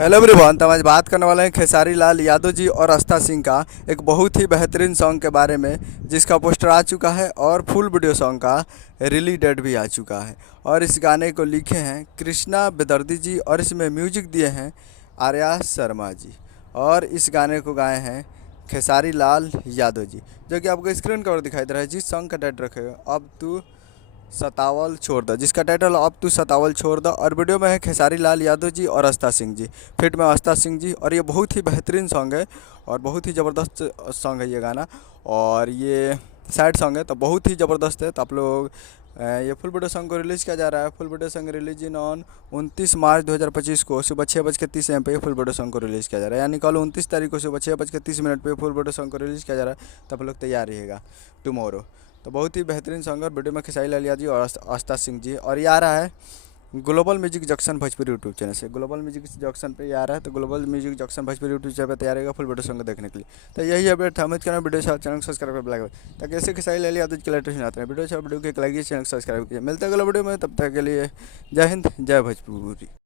Hello everyone. तो हम आज बात करने वाले हैं खेसारी लाल यादव जी और आस्था सिंह का एक बहुत ही बेहतरीन सॉन्ग के बारे में, जिसका पोस्टर आ चुका है और फुल वीडियो सॉन्ग का रिलीज डेट भी आ चुका है। और इस गाने को लिखे हैं कृष्णा बेदर्दी जी और इसमें म्यूजिक दिए हैं आर्या शर्मा जी। और इस गाने को गाए हैं खेसारी लाल यादव जी, जो कि आपको स्क्रीन कवर दिखाई दे रहा है। जिस सॉन्ग का टाइटल रखेगा अब तू सतावल छोड़ दो, जिसका टाइटल अब तू सतावल छोड़ दो। और वीडियो में है खेसारी लाल यादव जी और आस्था सिंह जी, फिट में आस्था सिंह जी। और ये बहुत ही बेहतरीन सॉन्ग है और बहुत ही ज़बरदस्त सॉन्ग है ये गाना। और ये सैड सॉन्ग है तो बहुत ही ज़बरदस्त है। तो आप लोग ये फुल वीडियो सॉन्ग को रिलीज़ किया जा रहा है। Full video song release in on 29 मार्च 2025 को सुबह 6:30 पे फुल वीडियो सॉन्ग को रिलीज़ किया जा रहा है। यानी कल 29 तारीख को सुबह 6:30 पे फुल वीडियो सॉन्ग को रिलीज़ किया जा रहा है। तो आप लोग तैयार रहिएगा टुमारो। तो बहुत ही बेहतरीन सॉन्ग है। वीडियो में खेसारी लाल यादव जी और आस्था सिंह जी। और ये आ रहा है global music junction Bhojpuri YouTube channel से। ग्लोबल म्यूजिक जंक्शन पे ये आ रहा है। तो global music junction Bhojpuri YouTube channel पर तैयार रहेगा फुल वीडियो सॉन्ग देखने के लिए। तो यही अपडेट था। उम्मीद करना वीडियो चैनल को सब्सक्राइब कर बेल आइकन, ताकि ऐसे खेसारी लाल यादव के लेटेस्ट आते हैं वीडियो के लाइक चैनल को सब्सक्राइब कीजिए। मिलते हैं अगले वीडियो में, तब तक के लिए जय हिंद जय भोजपुरी।